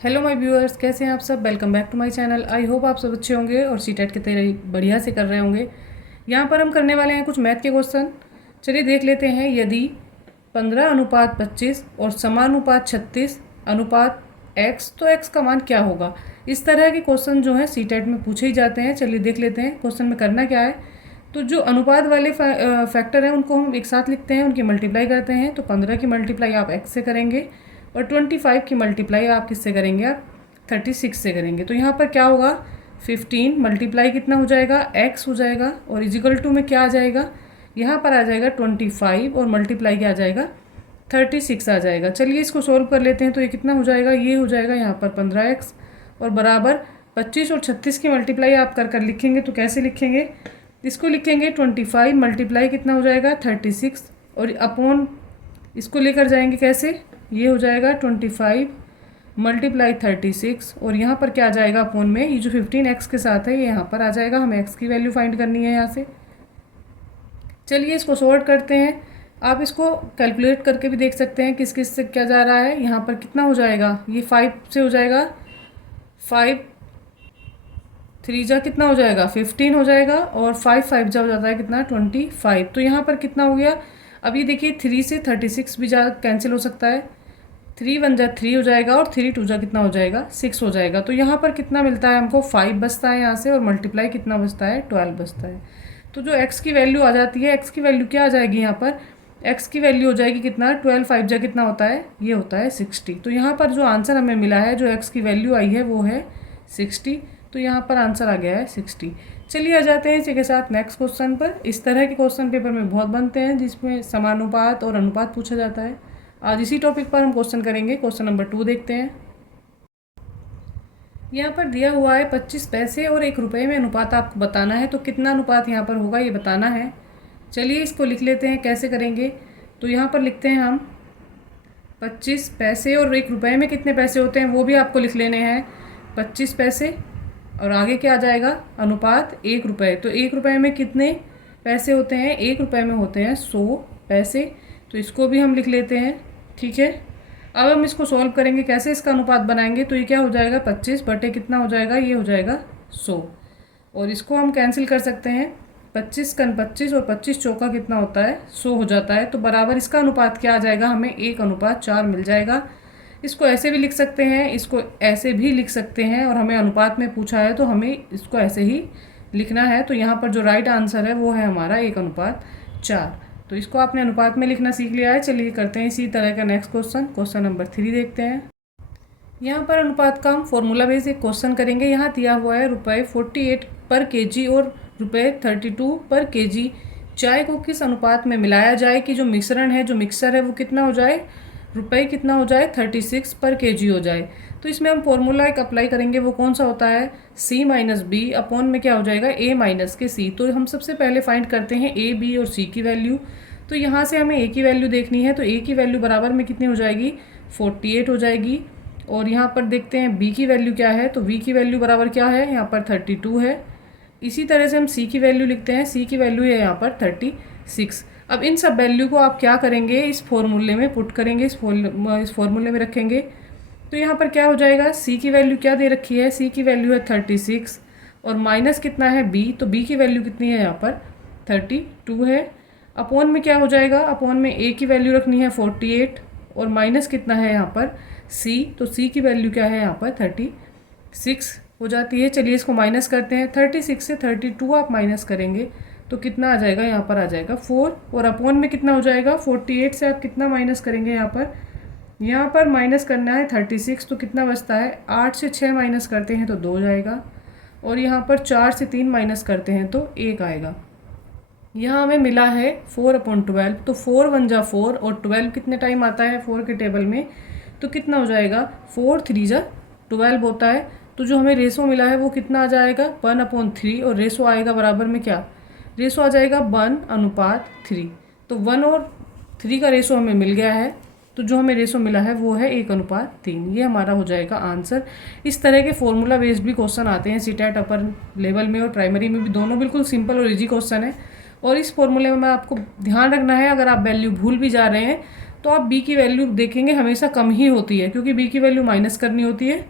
Hello my viewers, कैसे हैं आप सब। Welcome back to my channel. I hope आप सब अच्छे होंगे और सीटेट की तैयारी बढ़िया से कर रहे होंगे। यहाँ पर हम करने वाले हैं कुछ मैथ के क्वेश्चन। चलिए देख लेते हैं। यदि 15:25 और समानुपात 36 अनुपात x, तो x का मान क्या होगा। इस तरह के क्वेश्चन जो हैं सीटेट में पूछे ही जाते हैं। चलिए देख लेते हैं क्वेश्चन में करना क्या है। तो जो अनुपात वाले फैक्टर हैं उनको हम एक साथ लिखते हैं, उनकी मल्टीप्लाई करते हैं। तो 15 की मल्टीप्लाई आप x से करेंगे और 25 की मल्टीप्लाई आप किससे करेंगे, आप 36 से करेंगे। तो यहाँ पर क्या होगा, 15 मल्टीप्लाई कितना हो जाएगा, x हो जाएगा और इजिकल टू में क्या आ जाएगा, यहाँ पर आ जाएगा 25 और मल्टीप्लाई क्या आ जाएगा, 36 आ जाएगा। चलिए इसको सोल्व कर लेते हैं। तो ये कितना हो जाएगा, ये हो जाएगा यहाँ पर 15x और बराबर 25 और 36 की मल्टीप्लाई आप कर कर लिखेंगे। तो कैसे लिखेंगे, इसको लिखेंगे 25 मल्टीप्लाई कितना हो जाएगा 36 और अपॉन इसको लेकर जाएंगे कैसे, ये हो जाएगा 25 मल्टीप्लाई 36 और यहाँ पर क्या आ जाएगा अपॉन में, ये जो 15x के साथ है ये यहाँ पर आ जाएगा। हमें x की वैल्यू फाइंड करनी है यहाँ से। चलिए इसको सॉर्ट करते हैं। आप इसको कैलकुलेट करके भी देख सकते हैं किस किस से क्या जा रहा है। यहाँ पर कितना हो जाएगा, ये 5 से हो जाएगा, 5 3 जा कितना हो जाएगा 15 हो जाएगा और 5 5 जा हो जाता है कितना 25। तो यहाँ पर कितना हो गया, अब ये देखिए 3 से 36 भी जा कैंसिल हो सकता है। 3 1 जा 3 हो जाएगा और 3 2 जा कितना हो जाएगा 6 हो जाएगा। तो यहाँ पर कितना मिलता है हमको, 5 बचता है यहाँ से और मल्टीप्लाई कितना बचता है 12 बचता है। तो जो x की वैल्यू आ जाती है, x की वैल्यू क्या आ जाएगी यहाँ पर, x की वैल्यू हो जाएगी कितना 12 5 जा कितना होता है, ये होता है 60। तो यहाँ पर जो आंसर हमें मिला है, जो x की वैल्यू आई है वो है 60। तो यहाँ पर आंसर आ गया है 60। चलिए आ जाते हैं इसी के साथ नेक्स्ट क्वेश्चन पर। इस तरह के क्वेश्चन पेपर में बहुत बनते हैं जिसमें समानुपात और अनुपात पूछा जाता है। आज इसी टॉपिक पर हम क्वेश्चन करेंगे। क्वेश्चन नंबर 2 देखते हैं। यहाँ पर दिया हुआ है 25 पैसे और 1 रुपये में अनुपात आपको बताना है। तो कितना अनुपात यहाँ पर होगा ये बताना है। चलिए इसको लिख लेते हैं, कैसे करेंगे। तो यहाँ पर लिखते हैं हम 25 पैसे और 1 रुपये में कितने पैसे होते हैं वो भी आपको लिख लेने हैं। 25 पैसे और आगे क्या आ जाएगा, अनुपात 1 रुपये। तो 1 रुपये में कितने पैसे होते हैं, 1 रुपये में होते हैं 100 पैसे। तो इसको भी हम लिख लेते हैं, ठीक है। अब हम इसको सॉल्व करेंगे, कैसे इसका अनुपात बनाएंगे। तो ये क्या हो जाएगा, 25 बटे कितना हो जाएगा, ये हो जाएगा 100 और इसको हम कैंसिल कर सकते हैं। 25 कन 25 और 25 चौका कितना होता है 100 हो जाता है। तो बराबर इसका अनुपात क्या आ जाएगा, हमें 1:4 मिल जाएगा। इसको ऐसे भी लिख सकते हैं, इसको ऐसे भी लिख सकते हैं और हमें अनुपात में पूछा है तो हमें इसको ऐसे ही लिखना है। तो यहाँ पर जो राइट आंसर है वो है हमारा 1:4। तो इसको आपने अनुपात में लिखना सीख लिया है। चलिए करते हैं इसी तरह का नेक्स्ट क्वेश्चन। क्वेश्चन नंबर 3 देखते हैं। यहाँ पर अनुपात का हम फॉर्मूला बेस एक क्वेश्चन करेंगे। यहाँ दिया हुआ है ₹48 पर केजी और ₹32 पर केजी चाय को किस अनुपात में मिलाया जाए कि जो मिश्रण है, जो मिक्सर है वो कितना हो जाए, रुपये कितना हो जाए 36 पर केजी हो जाए। तो इसमें हम फॉर्मूला एक अप्लाई करेंगे, वो कौन सा होता है, C - B अपॉन में क्या हो जाएगा A - के C। तो हम सबसे पहले फाइंड करते हैं A, B और C की वैल्यू। तो यहाँ से हमें A की वैल्यू देखनी है। तो A की वैल्यू बराबर में कितनी हो जाएगी 48 हो जाएगी। और यहाँ पर देखते हैं B की वैल्यू क्या है। तो B की वैल्यू बराबर क्या है, यहाँ पर 32 है। इसी तरह से हम C की वैल्यू लिखते हैं। C की वैल्यू है यहाँ पर 36। अब इन सब वैल्यू को आप क्या करेंगे, इस फॉर्मूले में पुट करेंगे, इस फॉर्मूले में रखेंगे। तो यहाँ पर क्या हो जाएगा, C की वैल्यू क्या दे रखी है, C की वैल्यू है 36 और माइनस कितना है B। तो B की वैल्यू कितनी है यहाँ पर 32 है। अपॉन में क्या हो जाएगा, अपॉन में A की वैल्यू रखनी है 48 और माइनस कितना है यहाँ पर C। तो C की वैल्यू क्या है यहाँ पर 36 हो जाती है। चलिए इसको माइनस करते हैं। 36 से 32 आप माइनस करेंगे तो कितना आ जाएगा, यहाँ पर आ जाएगा 4 और अपॉन में कितना हो जाएगा 48 से आप कितना माइनस करेंगे, यहाँ पर माइनस करना है 36। तो कितना बचता है, 8 से 6 माइनस करते हैं तो 2 जाएगा और यहाँ पर 4 से 3 माइनस करते हैं तो 1 आएगा। यहाँ हमें मिला है 4/12। तो 4 1 जा 4 और 12 कितने टाइम आता है 4 के टेबल में, तो कितना हो जाएगा 4 3 जा 12 होता है। तो जो हमें रेशो मिला है वो कितना आ जाएगा 1/3 और रेशो आएगा बराबर में क्या, रेशो आ जाएगा 1:3। तो 1 और 3 का रेशो हमें मिल गया है। तो जो हमें रेशो मिला है वो है 1:3। ये हमारा हो जाएगा आंसर। इस तरह के फॉर्मूला बेस्ड भी क्वेश्चन आते हैं सीटेट अपर लेवल में और प्राइमरी में भी, दोनों बिल्कुल सिंपल और इजी क्वेश्चन है। और इस फॉर्मूले में आपको ध्यान रखना है, अगर आप वैल्यू भूल भी जा रहे हैं तो आप बी की वैल्यू देखेंगे हमेशा कम ही होती है, क्योंकि बी की वैल्यू माइनस करनी होती है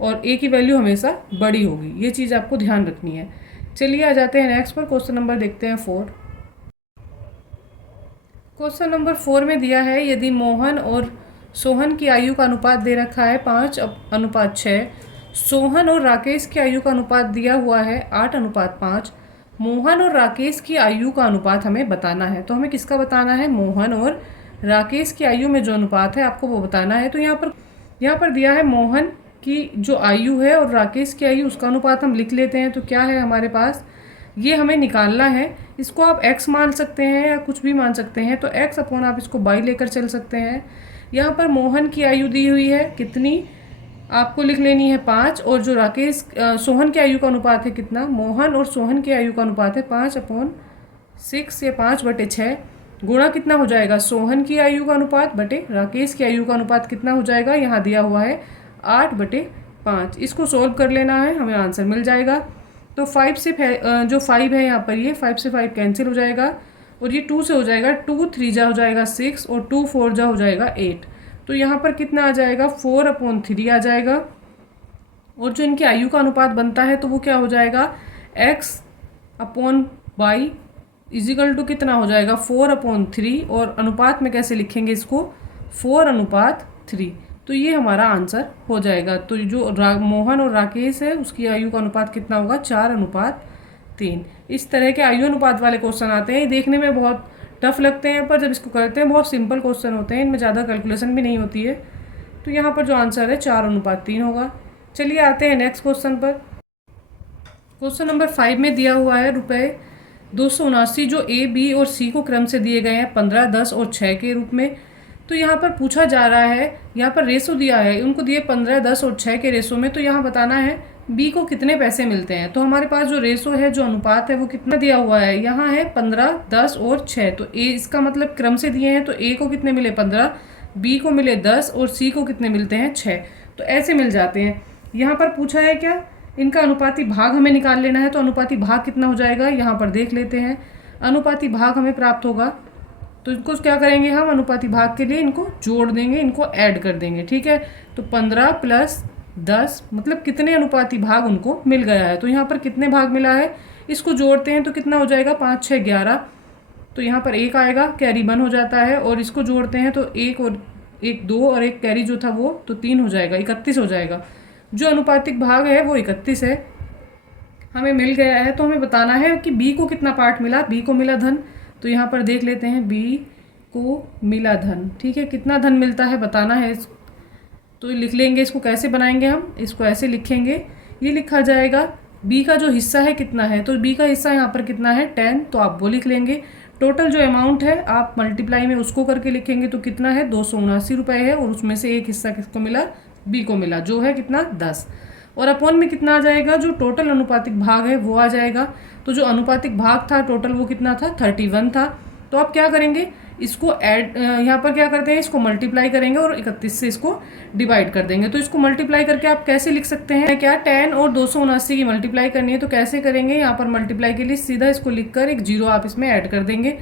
और ए की वैल्यू हमेशा बड़ी होगी। ये चीज़ आपको ध्यान रखनी है। चलिए आ जाते हैं नेक्स्ट पर। क्वेश्चन नंबर देखते हैं 4। क्वेश्चन नंबर 4 में दिया है यदि मोहन और सोहन की आयु का अनुपात दे रखा है 5:6, सोहन और राकेश की आयु का अनुपात दिया हुआ है 8:5, मोहन और राकेश की आयु का अनुपात हमें बताना है। तो हमें किसका बताना है? मोहन और राकेश की आयु में जो अनुपात है आपको वो बताना है। तो यहाँ पर दिया है मोहन की जो आयु है और राकेश की आयु, उसका अनुपात हम लिख लेते हैं। तो क्या है हमारे पास, ये हमें निकालना है। इसको आप x मान सकते हैं या कुछ भी मान सकते हैं। तो x अपॉन आप इसको बाई लेकर चल सकते हैं। यहाँ पर मोहन की आयु दी हुई है कितनी, आपको लिख लेनी है 5, और जो सोहन की आयु का अनुपात है कितना, मोहन और सोहन की आयु का अनुपात है 5/6 या 5/6। गुणा कितना हो जाएगा, सोहन की आयु का अनुपात बटे राकेश की आयु का अनुपात कितना हो जाएगा, यहाँ दिया हुआ है 8/5। इसको सोल्व कर लेना है, हमें आंसर मिल जाएगा। तो 5 से जो 5 है यहाँ पर, ये 5 से 5 कैंसिल हो जाएगा और ये 2 से हो जाएगा, 2 3 जा हो जाएगा 6 और 2 4 जा हो जाएगा 8। तो यहाँ पर कितना आ जाएगा, 4/3 आ जाएगा। और जो इनकी आयु का अनुपात बनता है तो वो क्या हो जाएगा, x/y इजिकल टू कितना हो जाएगा, 4/3। और अनुपात में कैसे लिखेंगे इसको, 4:3। तो ये हमारा आंसर हो जाएगा। तो जो मोहन और राकेश है उसकी आयु का अनुपात कितना होगा, 4:3। इस तरह के आयु अनुपात वाले क्वेश्चन आते हैं। ये देखने में बहुत टफ लगते हैं, पर जब इसको करते हैं बहुत सिंपल क्वेश्चन होते हैं, इनमें ज़्यादा कैलकुलेशन भी नहीं होती है। तो यहाँ पर जो आंसर है 4:3 होगा। चलिए आते हैं नेक्स्ट क्वेश्चन पर। क्वेश्चन नंबर 5 में दिया हुआ है ₹279 जो ए, बी और सी को क्रम से दिए गए हैं 15, 10 और 6 के रूप में। तो यहाँ पर पूछा जा रहा है, यहाँ पर रेशो दिया है, उनको दिए 15, 10 और 6 के रेशो में। तो यहाँ बताना है बी को कितने पैसे मिलते हैं। तो हमारे पास जो रेशो है, जो अनुपात है, वो कितना दिया हुआ है, यहाँ है 15, 10 और 6। तो ए, इसका मतलब क्रम से दिए हैं, तो ए को कितने मिले 15, बी को मिले 10 और सी को कितने मिलते हैं 6। तो ऐसे मिल जाते हैं। यहाँ पर पूछा है क्या, इनका अनुपाती भाग हमें निकाल लेना है। तो अनुपाती भाग कितना हो जाएगा, यहाँ पर देख लेते हैं। अनुपाती भाग हमें प्राप्त होगा, तो इनको क्या करेंगे हम, अनुपाती भाग के लिए इनको जोड़ देंगे, इनको ऐड कर देंगे, ठीक है। तो 15 + 10 मतलब कितने अनुपाती भाग उनको मिल गया है। तो यहाँ पर कितने भाग मिला है, इसको जोड़ते हैं तो कितना हो जाएगा, 5 6 11। तो यहाँ पर 1 आएगा, कैरी 1 हो जाता है, और इसको जोड़ते हैं तो 1 और 1 2 और 1 कैरी जो था वो तो 3 हो जाएगा, 31 हो जाएगा। जो अनुपातिक भाग है वो 31 है, हमें मिल गया है। तो हमें बताना है कि बी को कितना पार्ट मिला, बी को मिला धन। तो यहाँ पर देख लेते हैं, बी को मिला धन, ठीक है। कितना धन मिलता है बताना है। तो लिख लेंगे, इसको कैसे बनाएंगे हम, इसको ऐसे लिखेंगे, ये लिखा जाएगा बी का जो हिस्सा है कितना है। तो बी का हिस्सा यहाँ पर कितना है 10, तो आप वो लिख लेंगे। टोटल जो अमाउंट है आप मल्टीप्लाई में उसको करके लिखेंगे, तो कितना है 279 रुपये है, और उसमें से एक हिस्सा किसको मिला, बी को मिला, जो है कितना 10। और अपॉन में कितना आ जाएगा, जो टोटल अनुपातिक भाग है वो आ जाएगा। तो जो अनुपातिक भाग था टोटल वो कितना था, 31 था। तो आप क्या करेंगे, इसको ऐड, यहाँ पर क्या करते हैं, इसको मल्टीप्लाई करेंगे और 31 से इसको डिवाइड कर देंगे। तो इसको मल्टीप्लाई करके आप कैसे लिख सकते हैं, क्या 10 और 279 की मल्टीप्लाई करनी है। तो कैसे करेंगे, यहाँ पर मल्टीप्लाई के लिए सीधा इसको लिखकर एक 0 आप इसमें ऐड कर देंगे,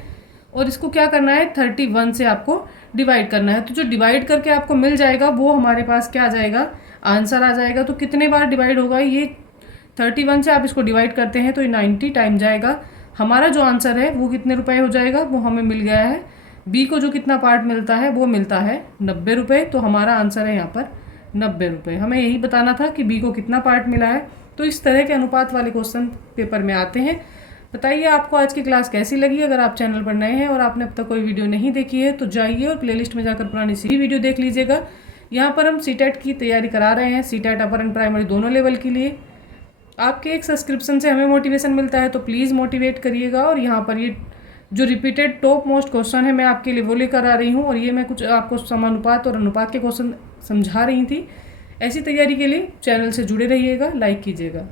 और इसको क्या करना है 31 से आपको डिवाइड करना है। तो जो डिवाइड करके आपको मिल जाएगा वो हमारे पास क्या आ जाएगा, आंसर आ जाएगा। तो कितने बार डिवाइड होगा, ये 31 से आप इसको डिवाइड करते हैं तो ये 90 टाइम जाएगा। हमारा जो आंसर है वो कितने रुपए हो जाएगा, वो हमें मिल गया है। बी को जो कितना पार्ट मिलता है वो मिलता है 90 रुपये। तो हमारा आंसर है यहाँ पर 90 रुपये। हमें यही बताना था कि बी को कितना पार्ट मिला है। तो इस तरह के अनुपात वाले क्वेश्चन पेपर में आते हैं। बताइए आपको आज की क्लास कैसी लगी। अगर आप चैनल पर नए हैं और आपने अब तक कोई वीडियो नहीं देखी है तो जाइए और प्लेलिस्ट में जाकर पुरानी सी वीडियो देख लीजिएगा। यहाँ पर हम सीटेट की तैयारी करा रहे हैं, सीटेट अपर एंड प्राइमरी दोनों लेवल के लिए। आपके एक सब्सक्रिप्शन से हमें मोटिवेशन मिलता है, तो प्लीज़ मोटिवेट करिएगा। और यहाँ पर ये जो रिपीटेड टॉप मोस्ट क्वेश्चन है मैं आपके लिए वो लेकर आ रही हूँ, और ये मैं कुछ आपको समानुपात और अनुपात के क्वेश्चन समझा रही थी। ऐसी तैयारी के लिए चैनल से जुड़े रहिएगा, लाइक कीजिएगा।